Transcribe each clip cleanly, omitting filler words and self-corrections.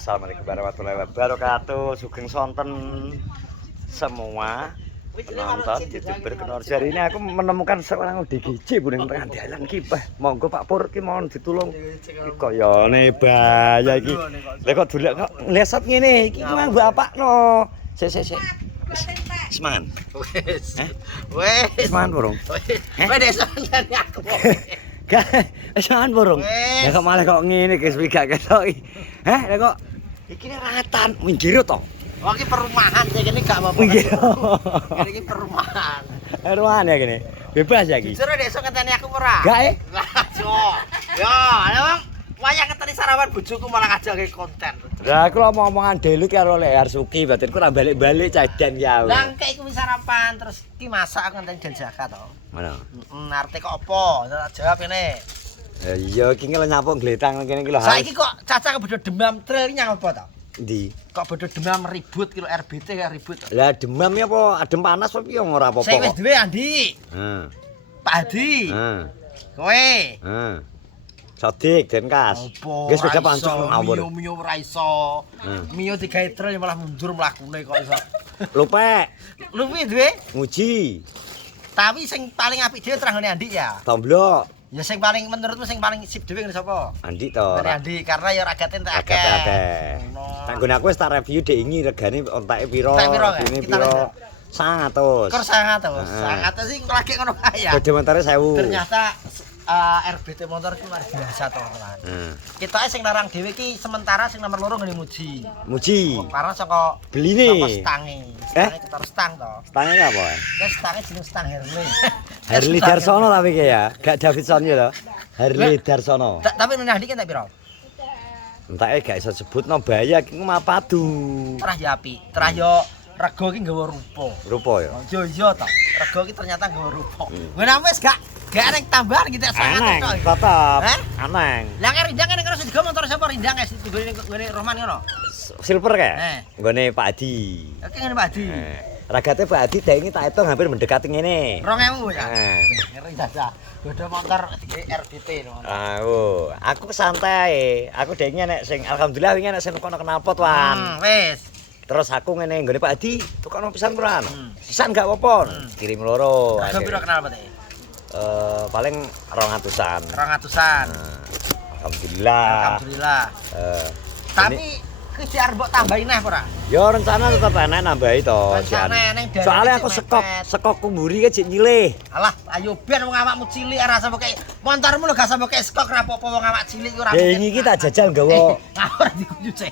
Assalamualaikum warahmatullahi wabarakatuh. Sugeng sonten semua penonton YouTuber Kenor. Hari ini aku menemukan seorang ODGJ buning tengah dalan iki. Monggo Pak Pur iki mohon ditulung. Iki koyone bahaya iki. Lah kok dolek kok nglesot ngene iki mang bapakno. Sik. Semangan. Wes. Wes. Semangan burung. Wes desane aku. Semangan burung. Ya kok malah kok ngene guys gak ketok iki. Heh, lah kok iki ratan minggir to. Oh, iki perumahan sih kene gak apa-apa. Minggir. Kene iki perumahan. Rumahan ya gini. Bebas ya iki. Jujur desok ngenteni aku ora. Gak Lah, yo. Yo, ana wong wayah ngenteni sarapan bojoku malah ngajake konten. Lah aku lho omongan delu karo Lek Harsuki, batinku ora balik-balik cadan ya. Lah kayak kuwi sarapan terus ki masak aku ngenteni dan zakat to. Mana? Arti kok apa? Tak jawab ini. Iya, iki ngelo nyapuk gletang kene iki lho. Saiki kok Caca kebedo demam trail nyang apa to? Ndi? Kok bedo demam ribut kilo RBT ya ribut. Lah demam ya apa adem panas apa piye ora apa-apa. Saya wis duwe Andi. Heeh. Pak Hadi. Heeh. Kowe. Heeh. Sodik Denkas. Wis beda pancuk ngawur. Mio ora iso. Mio digawe trail malah mundur mlakune kok iso. Lupek. Luwi duwe? Nguji. Tapi sing paling apik dhewe teranggone Andi ya. Tomblok. Ya sing paling menurutmu sing paling sip dhewe ngene sapa? Andi to. Andi karena ya ragate entek akeh. Akeh. Tak nggon aku wis tak review dhek iki regane ontake piro. Entek piro, Ini kita piro? lihat. 100. Kor 100. 100 sing lagi ngono kae ya. Beda montore 1000. Ternyata RBT motor itu luar biasa teman-teman. Kita sing larang dhewe iki sementara sing nomor loro ngene Muji. Muji. Karena saka Beline. saka stange. Stange ketara stang to. Stangnya apa? Wes stange jeneng stang Harley. Harley Darsono tapi kayak ya, gak Davidson ya loh. Harley Darsono. Tapi nang ndi entek piro? Entake gak iso sebutno bahaya iki mah padu. Terah ya apik. Terah yo rego iki nggawa rupa. Rupa ya. Yo iya to. Rego iki ternyata nggawa rupa. Ngene wis gak arek tambahan gitu sangat Aneng, to. tetep. Hah? Aneng. Lah kan rindang kan terus digo motor sapa rindang es ngene Roman ngono. Silver kayak? Nggone Pak Adi. Oke ngene Pak Adi. Ragate Pak Adi dek iki tak hitung hampir mendekati ngene. 2000 ya. Ngeri jasa. Beda motor RBT ngono. Aku santai. Aku dek iki nek sing alhamdulillah wingi nek sing kono knalpot wan. Wis. Terus aku ngene nggone Pak Adi, tukokno pisan puran. Sisan gak apa-apa. Kirim loro. Harga piro knalpot e? Paling 200-an. 200-an. Alhamdulillah. Alhamdulillah. Tapi ki arep mbok tambahi neh ora? Ya rencana tetep enek nambahi to. Soalnya aku sekok kumburi ki jek nyilih. Alah, ayo ben wong awakmu cilik ora sampe kaya montormu lho gak sampe kaya skok ora apa-apa wong awak cilik ora. Ya iki tak jajal nggawa. Ora diguyu sih.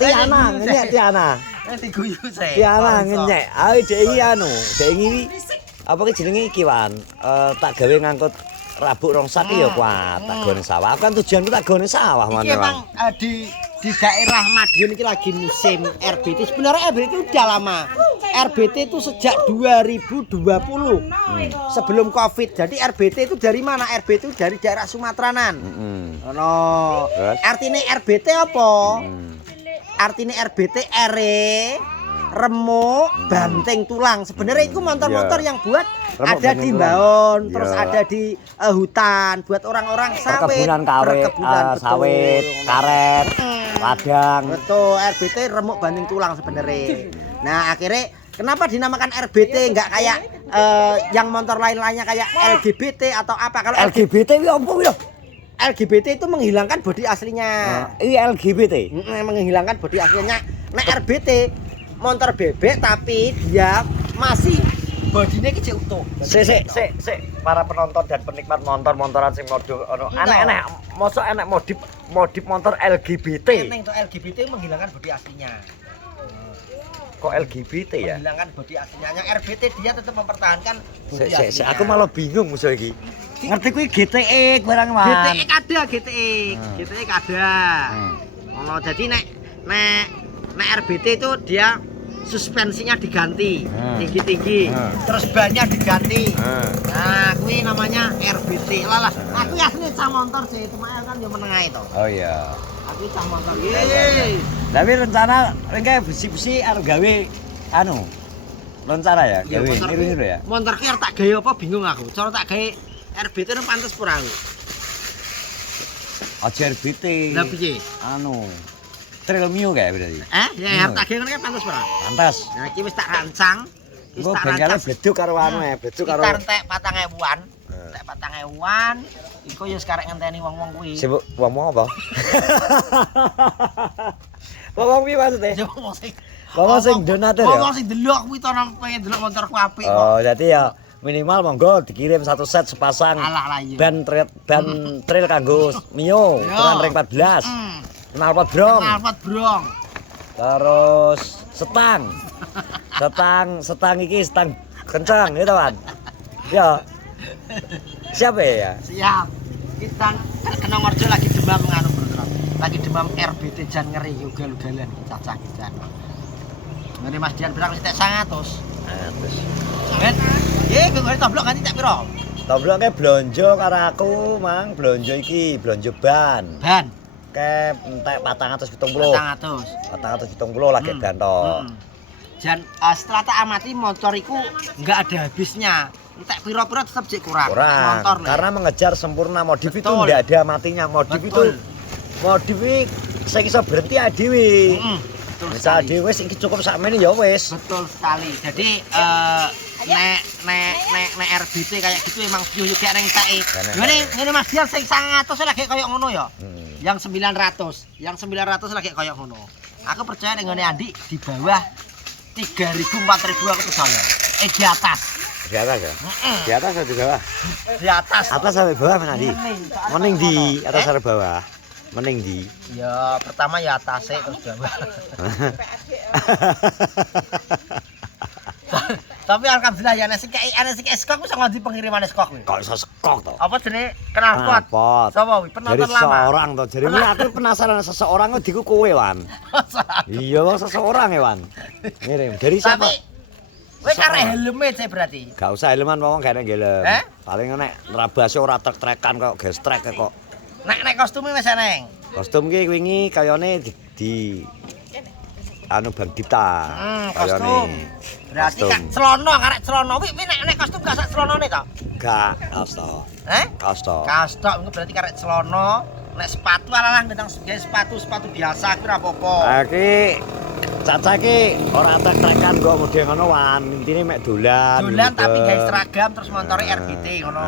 Tiana, ngenyek Tiana. Diguyu sih. Tiana ngenyek. Ayo dek iki anu, dek iki apa ki jenenge iki wan? Tak gawe ngangkut rabuk rongsak ya kuat, tak gone sawah. Kan tujuanku tak gone sawah mana. Iki emang di daerah Madiun ini lagi musim RBT. Sebenarnya RBT itu udah lama. RBT itu sejak 2020 sebelum Covid. Jadi RBT itu dari mana? RBT itu dari daerah Sumateranan. No. Artinya RBT apa? Artinya RBT remuk, banting tulang. Sebenarnya itu motor-motor yang buat ada di Baon, terus ada di hutan buat orang-orang sawit, perkebunan sawit, karet, ladang. Betul, RBT remuk banting tulang sebenarnya. Nah, akhirnya kenapa dinamakan RBT enggak kayak yang motor lain-lainnya kayak LGBT atau apa? Kalau LGBT itu apa ya? LGBT itu menghilangkan bodi aslinya. Ini LGBT. Menghilangkan bodi aslinya. Nah, RBT motor bebek tapi dia masih bodinya kecil utuh. Sik para penonton dan penikmat motor-motoran sing mode ono aneh-aneh. Mosok enek modif motor LGBT. Eneng to LGBT menghilangkan bodi aslinya. Kok LGBT ya? Menghilangkan bodi aslinya. Yang RBT dia tetap mempertahankan bodi Sik aslinya. aku malah bingung musuh iki. Ngerti kuwi GTE barang man. GTE kada GTE kada. Ono jadi nek RBT itu dia suspensinya diganti tinggi-tinggi, terus bannya diganti. Nah, kuwi namanya RBT. Lah, aku asli cah motor sih, cuma kan yo menengah itu. Oh iya. Aku cah motor. Tapi rencana rengke besi-besi arep gawe anu. Rencana ya, gawe niru-niru ya. Motor ki arep tak gawe apa bingung aku. Cara tak gawe RBT itu pantes pura aku. Aja RBT. Lah piye? Anu. Trilmio kayak berarti. Ya harta geng kan pantes ora? Pantas. Nah iki wis tak rancang. Wis Engko tak bengkelnya rancang. bleduk karo anu ya, bleduk karo. Kita entek 4.000-an. Entek 4.000-an. Iku ya sekarang ngenteni wong-wong kuwi. Sibuk ngomong apa? Ngomong piye maksudnya? Ya wong sing Ngomong sing donatur ya. Wong sing delok kuwi to nang pengen delok motorku apik kok. Oh, jadi ya minimal monggo dikirim satu set sepasang Alah lah iya. ban trail kanggo Mio Yo. ukuran ring 14. Knalpot brong. Knalpot brong. Terus setang iki setang kencang gitu kan. Ya. Siapa ya? Siap. Kita kena ngerjo lagi demam nganu bro. Lagi demam RBT jan ngeri ugal-ugalan iki cacah jan. Ngene Mas Dian berang sithik 100. Terus Ben. Ye, kok toblok ganti tak piro? tobloknya blonjo karo aku, Mang. Blonjo iki, blonjo ban. Ban. Ke entek 470. 400. 470 lagi ban to. Jan setelah tak amati motor iku enggak ada habisnya. Entek piro-piro tetep jek kurang. Kurang. Motor lho. Karena mengejar sempurna modif itu Betul. enggak ada matinya. Modif Betul. itu modif iki sing iso berhenti dhewe. Betul Bisa sekali. dhewe wis iki cukup sakmene ya wis. Betul sekali. Jadi nek RBT kayak gitu emang view juga neng teke. Ngene Mas Dian sing 100 lagi koyo ngono ya. Yang 900. Yang 900 lagi koyo ngono. Aku percaya dengan Andi di bawah 3.000 4.000 aku percaya. Di atas. Di atas ya? Di atas atau di bawah? Di atas. Atas sampai bawah mana di? Mending di atas atau bawah? Mending di. Ya pertama ya atas terus bawah. Tapi alhamdulillah ya nasi kayak skok bisa nganti pengiriman skok kuwi. Kok iso sekok to? Apa jenenge knalpot? Knalpot. Sapa kuwi? Penonton Dari lama. seorang to. Jadi ini aku penasaran seseorang kok diku kowe, Wan. Iya, wong seseorang ya, Wan. Ngirim. Dari siapa? Tapi kowe karek helme sih berarti. Gak usah helman wong gak enek helm. Eh? Paling nek nerabase ora trek-trekan kok gestrek kok. Nek kostume wis eneng. Kostum ki wingi kayane di anu Bang Dipta. Kostum. Berarti Kostum. kak celana karek celana. Wi nek kostum gak sak celanane to? Gak, kaos to. Kaos to. Kaos tok engko berarti karek celana. Nek sepatu ala gendang sepatu biasa kuwi ora apa-apa. Iki Caca ki ora trek-trekan kok model ngono wan. Intine mek dolan. Dolan tapi gitu. gawe seragam terus montore RBT ngono.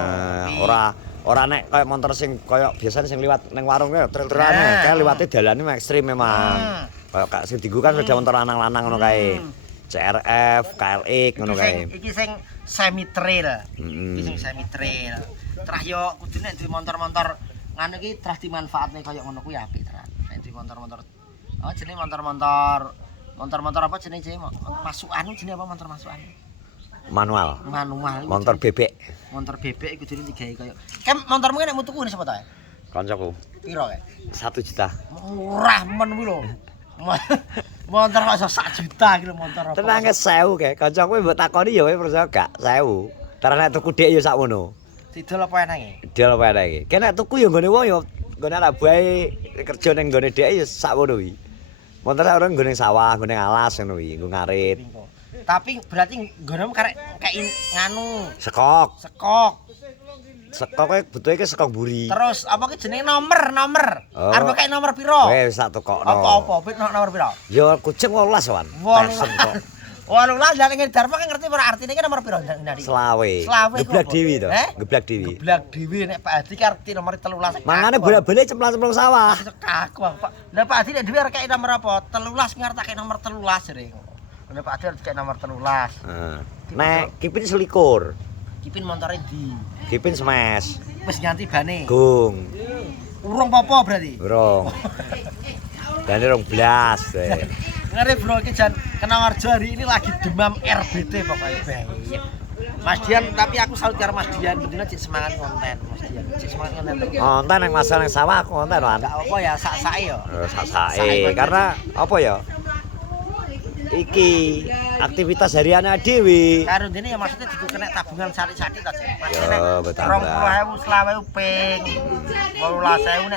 Ora nek kaya motor sing kaya biasane sing liwat ning warung kaya trail-trailane, kaya liwate dalane mek ekstrim memang. Kaya kak sing dienggo kan sepeda motor lanang-lanang ngono kae. CRF, KLX ngono kae. Iki sing semi trail. Iki sing semi trail. Terus yo kudune duwe motor-motor nganu iki terus dimanfaatne kaya ngono kuwi apik terus. Nek duwe motor-motor oh jenenge motor-motor apa jenenge masukan jenenge apa motor masukan? Manual. Manual. Motor bebek. Motor bebek iku dene digawe kaya. Kem motormu nek mutuku ini sapa ta? Kancaku. Piro kae? 1 juta. Murah men kuwi lho. Motor kok iso 1 juta iki lho motor apa? Tenang 1000 kae. Kancaku mbok takoni ya kowe percaya gak? 1000. Karena nek tuku dhek ya sakmono. Didol apa enake? Didol apa enake? Ki nek tuku ya nggone wong ya nggone anak buahe kerja ning nggone dhek ya sakmono kuwi. Motor ora nggone sawah, nggone alas ngono kuwi, nggo ngarit. Tapi berarti nggono karek kayak nganu Sekok. sekok Kowe butuhe ki sekok buri. terus apa ki jenenge nomor Oh. arep kayak nomor piro Wis sak tukokno. apa bet nomor piro Ya kucing 18 wan. 18. Pesen kok. walau lah jangan ngedar kan ngerti ora artine ki nomor piro ndari Selawe. Selawe iku Geblak apa? dewi to. Eh? Geblak dewi. geblak dhewe nek Pak Hadi ki arti nomor 13 Mangane bolak-balik cemplang-cemplung sawah. kaku Pak lah Pak Hadi nek dhewe arek kayak nomor apa 13 ngertake nomor 13 jare nek Pak Hadi arek kayak nomor 13 Heeh. Nek kipin selikur. kipin montore di Kipin smash. wis ganti bane Gung. urung popo berarti Burung. Dane 12 deh. ngeri bro iki jan Kenangarjo hari ini lagi demam RBT pokoknya baik. Mas Dian tapi aku salut karo Mas Dian bener cek semangat konten Mas Dian. Cek semangat konten terus. Konten yang masalah yang sawah aku konten wan. Enggak apa ya sak-sake ya. Sak-sake karena apa ya? Iki aktivitas hariannya dhewe. Karo dene ya maksudnya diku kena tabungan sari-sari ta Cek. Yo, betul. 20.000 selawe ping. 18.000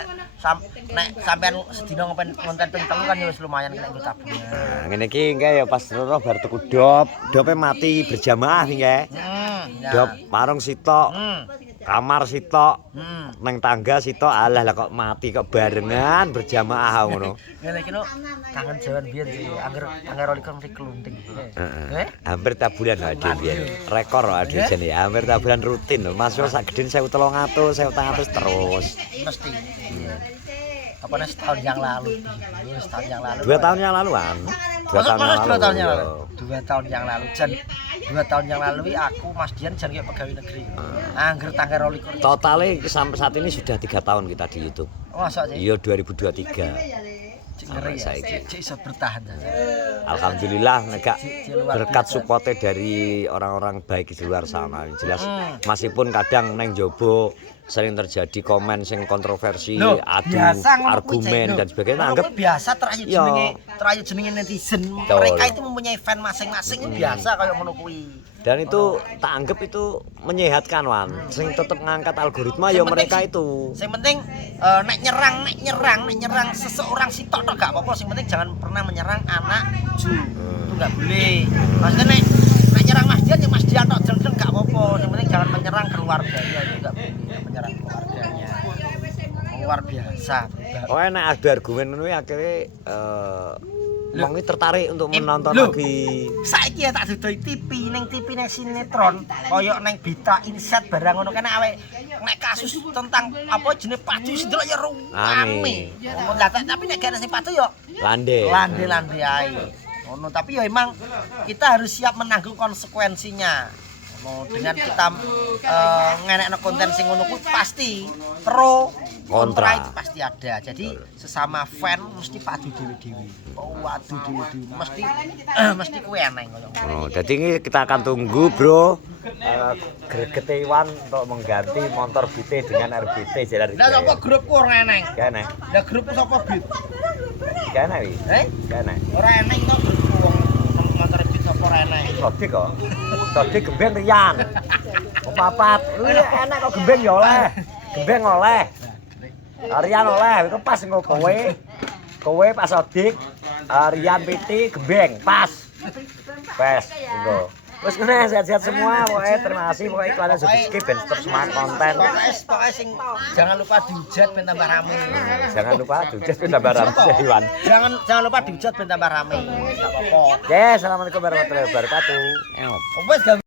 nek sampean sedina konten ping 3 kan ya wis lumayan kena nggo tabungan. Nah, ngene iki engke ya pas rono bar tuku dope mati berjamaah iki engke. Ya. Dop warung sitok. kamar sitok, neng tangga sitok, alah lah kok mati kok barengan berjamaah ngono. Ngene iki lho kangen jaman biyen sih, angger oli kon kelunting. Hampir tiap bulan ada biyen. Rekor ada jane hampir tiap bulan rutin lho. Mas sak gedhen 1.300, 1.400 terus. Mesti. Apa nih setahun yang lalu? Setahun yang lalu. 2 tahun yang laluan. 2 tahun yang lalu. 2 tahun yang lalu. 2 tahun yang lalu. Jan 2 tahun yang lalu aku Mas Dian jan kayak pegawai negeri. Angger tanggal 22. Totalnya sampai saat ini sudah 3 tahun kita di YouTube. Masa sih? Iya 2023. Ngeri ya. Cik iso bertahan saja. Alhamdulillah negak berkat supportnya dari orang-orang baik di luar sana. Jelas meskipun kadang neng jobo sering terjadi komen sing kontroversi, adu argumen dan sebagainya. Anggap biasa terayu jenenge netizen. Mereka itu mempunyai fan masing-masing biasa kayak ngono kuwi. Dan itu tak anggap itu menyehatkan Wan. Sing tetep ngangkat algoritma ya mereka itu. Sing penting nek nyerang seseorang sitok tok gak apa-apa, sing penting jangan pernah menyerang anak Ju. Itu enggak boleh. Maksudnya nek nyerang Mas Dian ya Mas Dian tok jeng-jeng gak apa-apa. Sing penting jangan menyerang keluarganya, itu enggak boleh menyerang keluarganya. Luar biasa. Oh enak ada argumen ngono akhirnya wong tertarik untuk menonton lagi. Saiki ya tak dodoi TV ning sinetron, koyo ning Bita Inset barang ngono kene awake nek kasus tentang apa jenenge padu sindelok ya rame. Tapi nek gak sing padu yo lande ae. Ngono, tapi ya emang kita harus siap menanggung konsekuensinya. Dengan kita ngenekno konten sing ngono kuwi pasti pro kontra itu pasti ada. Jadi sesama fan mesti padu dewe-dewe. Oh, waduh dewe-dewe mesti kuwi eneng koyo. Oh, jadi ini kita akan tunggu, Bro. Gregete Iwan untuk mengganti motor BT dengan RBT jalan. Lah sapa grupku ora eneng? Gak eneng. Lah grupku sapa Bit? Gak eneng iki. Gak eneng. Ora eneng to grupku wong motor Bit sapa ora eneng. Sodik kok. Sodik gembeng Rian. Papat. Enak kok gembeng ya oleh. Gembeng oleh. Rian oleh, itu pas engko kowe pas Sodik, Rian Piti gembeng pas. Pas engko. Wis ngene sehat-sehat semua, pokoknya terima kasih pokoknya iklannya sudah skip ben tetap semangat konten. Pokoknya sing jangan lupa dihujat ben tambah rame. Jangan lupa dihujat ben tambah rame Iwan. Jangan lupa dihujat ben tambah rame. Enggak apa-apa. Oke, assalamualaikum warahmatullahi wabarakatuh. Wes